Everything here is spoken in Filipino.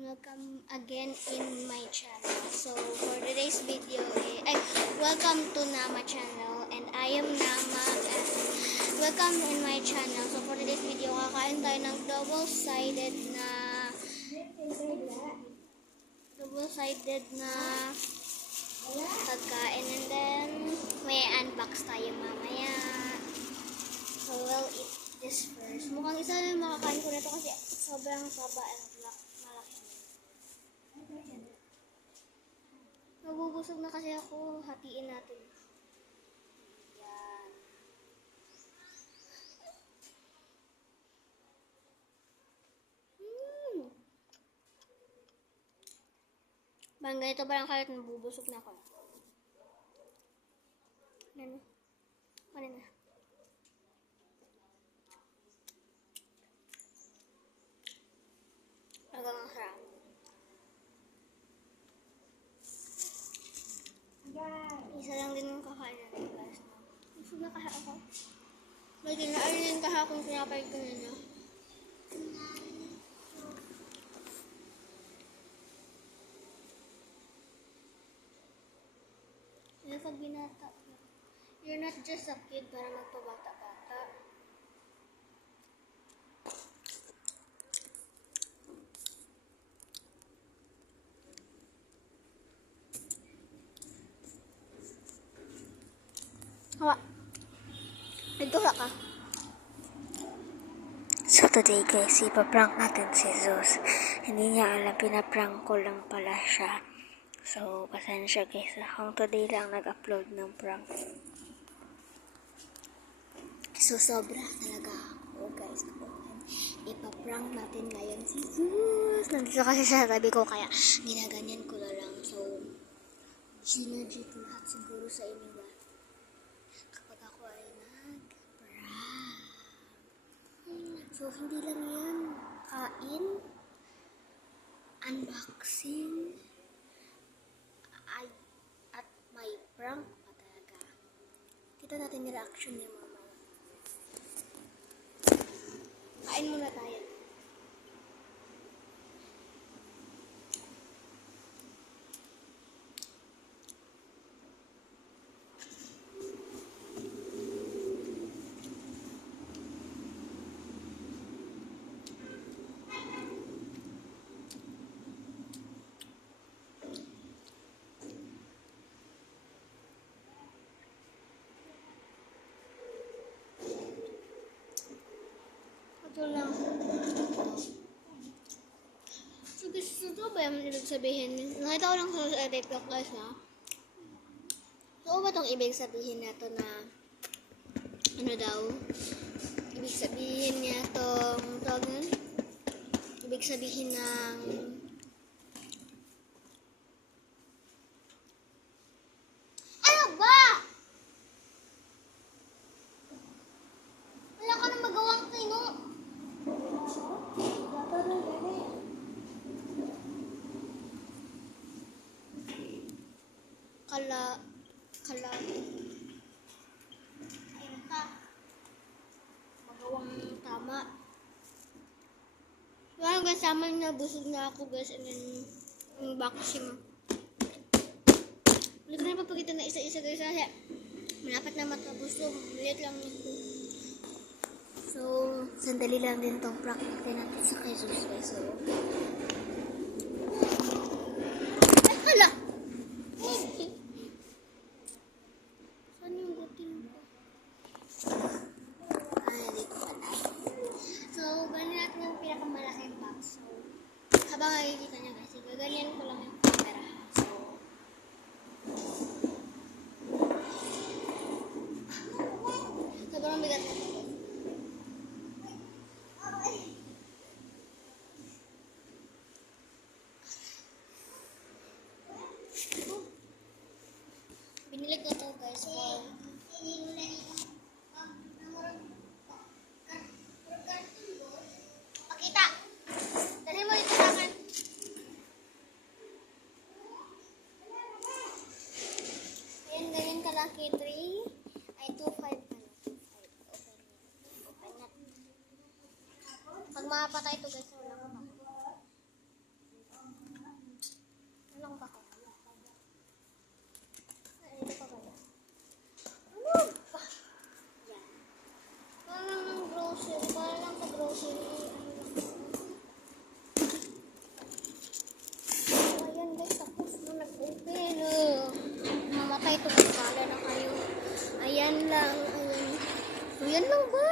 welcome again in my channel. So for today's video, welcome to Nama channel, and I am Nama, and welcome in my channel. So for today's video, kakain tayo ng double-sided na pagkain, and then may unbox tayo mamaya. So we'll eat this first. Mukhang isa na yung makakain ko nito kasi sobrang saba and malaki. Nabubusog na kasi ako. Hatiin natin. Yan. Bang ganito ba lang kalit, nabubusog na ako. Ano? Ano na? Talagang sarap. Isa lang din yung kakain natin, guys. Busog na kaya ako. May dinaarin din kaya akong sinapay ko nila. Yung pag binata, you're not just a kid para magpabata-bata. Hawa. Nagtula ka. So today guys, ipaprank natin si Zeus. Hindi niya alam, pinaprank ko lang pala siya. So, pasensya guys. Hanggang today lang nag-upload ng prank. So, sobra talaga ako, guys. Ipaprank natin ngayon si Zeus. Nandito kasi sa tabi ko, kaya ginaganyan ko na lang. So, ginagit lahat siguro sa inyo ba? Kapag ako ay nag-prank. So, hindi lang yan. Kain, unboxing, at may prank pa talaga. Kita natin yung reaction niya mamaya. Kain muna tayo. Ito lang. So gusto ito ba yung ibig sabihin? Nakita ko lang sa TikTok, guys, na. So ba itong ibig sabihin na ito na ano daw? Ibig sabihin niya itong tawag, ibig sabihin ng ano ba? Wala ka nang magawang kino. Ayun ka. Magawang tama. Well, guys, tama na, busog na ako, guys, and then unboxing. Hindi ko na papakita na isa-isa, guys, kasi malapit na matapos. So, ulit lang nito. So, sandali lang din itong prank natin sa kay Zeus, guys. So, ay, hala! Saan yung gutin ko? Ay, dito pala. So, ganyan natin yung pinakamalaking box. So, habang nakikita nyo, guys, gaganyan ko lang yung camera. So, sobrang bigat na ito. Binili ko ito, guys. Wow. Pakita! Dalhin mo ito sa akin. Ayan, ganyan kalaki. 3 ay 2.5 na. 2.5. Open na. Pag makapatay ito, guys, wala ko. Yan lang ba?